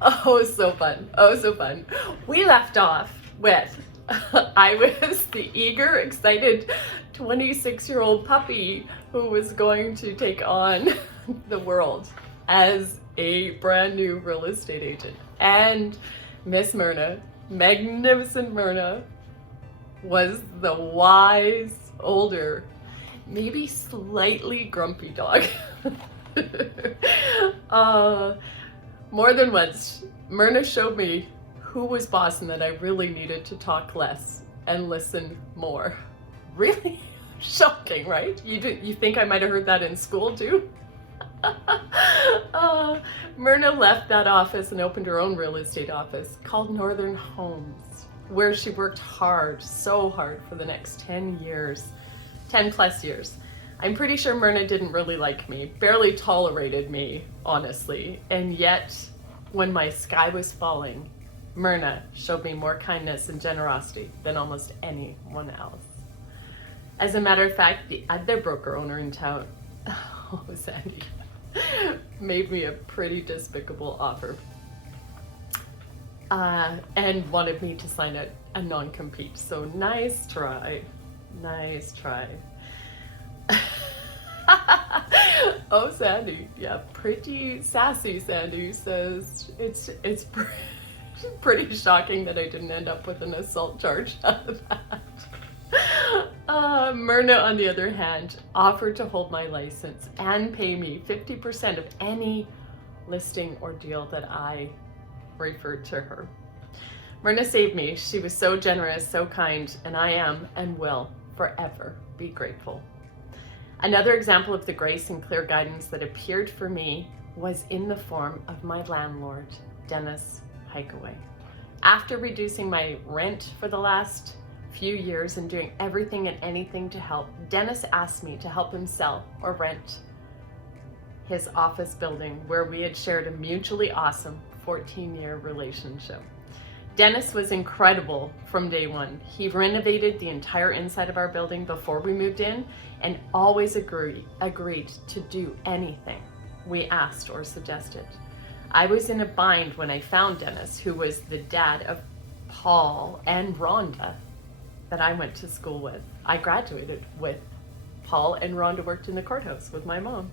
Oh, so fun. Oh, so fun. We left off with I was the eager, excited 26-year-old puppy who was going to take on the world as a brand new real estate agent. And Miss Myrna, magnificent Myrna, was the wise, older, maybe slightly grumpy dog. uh, More than once, Myrna showed me who was boss and that I really needed to talk less and listen more. Really shocking, right? You think I might have heard that in school too? Myrna left that office and opened her own real estate office called Northern Homes, where she worked hard, so hard for the next 10 years, 10 plus years. I'm pretty sure Myrna didn't really like me, barely tolerated me, honestly. And yet, when my sky was falling, Myrna showed me more kindness and generosity than almost anyone else. As a matter of fact, the other broker owner in town, oh, Sandy, made me a pretty despicable offer and wanted me to sign a non-compete. So nice try, nice try. Oh, Sandy, yeah, pretty sassy. Sandy says it's pretty shocking that I didn't end up with an assault charge out of that. Myrna, on the other hand, offered to hold my license and pay me 50% of any listing or deal that I referred to her. Myrna saved me. She was so generous, so kind, and I am and will forever be grateful. Another example of the grace and clear guidance that appeared for me was in the form of my landlord, Dennis Hikeaway. After reducing my rent for the last few years and doing everything and anything to help, Dennis asked me to help him sell or rent his office building where we had shared a mutually awesome 14-year relationship. Dennis was incredible from day one. He renovated the entire inside of our building before we moved in and always agreed to do anything we asked or suggested. I was in a bind when I found Dennis, who was the dad of Paul and Rhonda that I went to school with. I graduated with Paul, and Rhonda worked in the courthouse with my mom.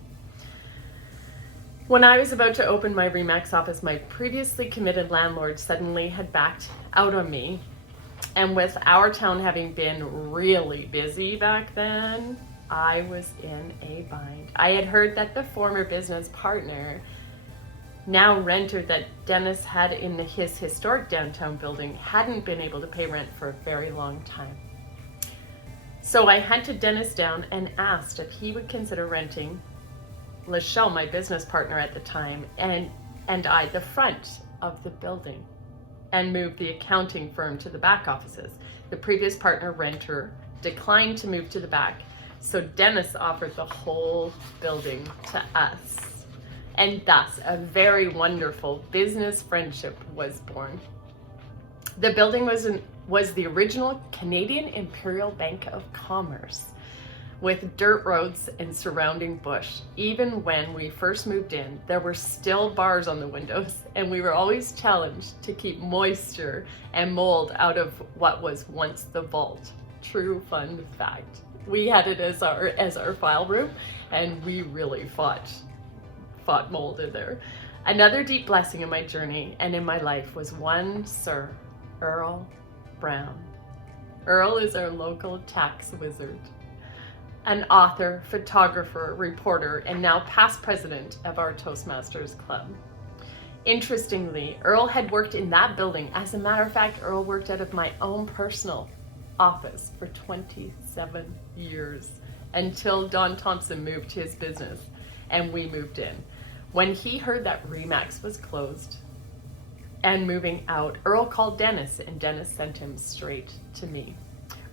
When I was about to open my RE/MAX office, my previously committed landlord suddenly had backed out on me. And with our town having been really busy back then, I was in a bind. I had heard that the former business partner, now renter that Dennis had in his historic downtown building, hadn't been able to pay rent for a very long time. So I hunted Dennis down and asked if he would consider renting Lachelle, my business partner at the time, and I, the front of the building, and moved the accounting firm to the back offices. The previous partner renter declined to move to the back, so Dennis offered the whole building to us. And thus, a very wonderful business friendship was born. The building was the original Canadian Imperial Bank of Commerce, with dirt roads and surrounding bush. Even when we first moved in, there were still bars on the windows, and we were always challenged to keep moisture and mold out of what was once the vault. True fun fact. We had it as our file room, and we really fought mold in there. Another deep blessing in my journey and in my life was one Sir Earl Brown. Earl is our local tax wizard, an author, photographer, reporter, and now past president of our Toastmasters Club. Interestingly, Earl had worked in that building. As a matter of fact, Earl worked out of my own personal office for 27 years until Don Thompson moved his business and we moved in. When he heard that RE/MAX was closed and moving out, Earl called Dennis, and Dennis sent him straight to me.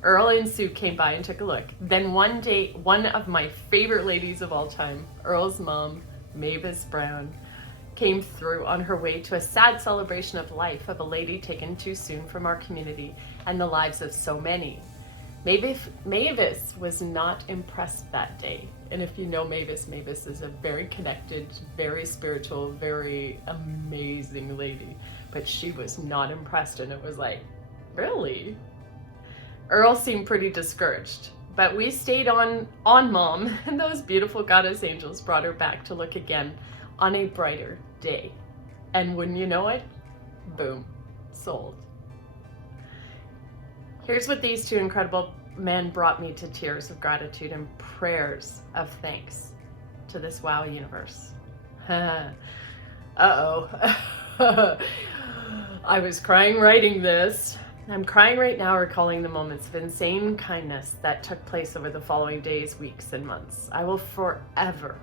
Earl and Sue came by and took a look. Then one day, one of my favorite ladies of all time, Earl's mom, Mavis Brown, came through on her way to a sad celebration of life of a lady taken too soon from our community and the lives of so many. Mavis was not impressed that day. And if you know Mavis, Mavis is a very connected, very spiritual, very amazing lady. But she was not impressed, and it was like, really? Earl seemed pretty discouraged, but we stayed on Mom, and those beautiful goddess angels brought her back to look again on a brighter day. And wouldn't you know it, boom, sold. Here's what these two incredible men brought me to tears of gratitude and prayers of thanks to this wow universe. Uh-oh. I was crying writing this. I'm crying right now recalling the moments of insane kindness that took place over the following days, weeks, and months. I will forever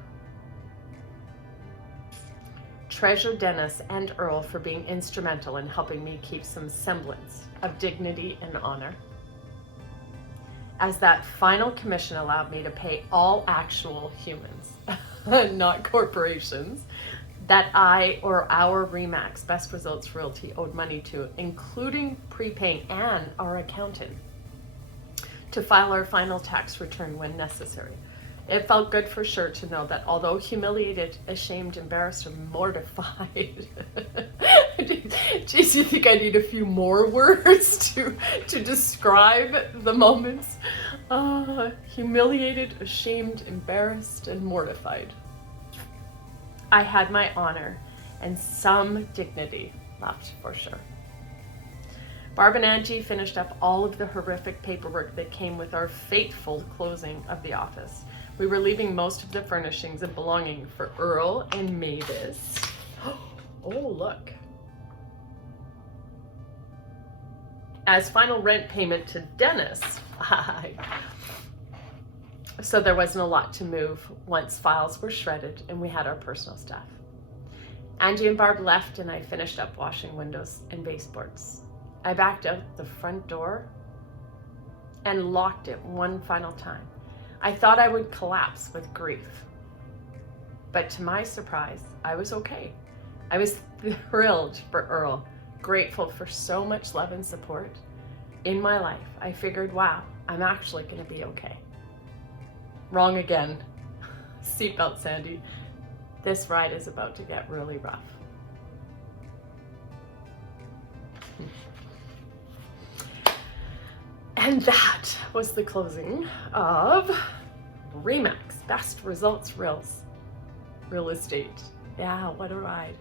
treasure Dennis and Earl for being instrumental in helping me keep some semblance of dignity and honor, as that final commission allowed me to pay all actual humans, not corporations, that I or our RE/MAX Best Results Realty owed money to, including prepaying and our accountant, to file our final tax return when necessary. It felt good for sure to know that although humiliated, ashamed, embarrassed, and mortified, geez, you think I need a few more words to describe the moments? Humiliated, ashamed, embarrassed, and mortified. I had my honor and some dignity left for sure. Barb and Angie finished up all of the horrific paperwork that came with our fateful closing of the office. We were leaving most of the furnishings and belonging for Earl and Mavis. Oh, look. As final rent payment to Dennis. So there wasn't a lot to move once files were shredded and we had our personal stuff. Angie and Barb left and I finished up washing windows and baseboards. I backed out the front door and locked it one final time. I thought I would collapse with grief. But to my surprise, I was okay. I was thrilled for Earl, grateful for so much love and support in my life. I figured, wow, I'm actually going to be okay. Wrong again. Seatbelt, Sandy. This ride is about to get really rough. And that was the closing of RE/MAX Best Results Real Estate. Yeah, what a ride.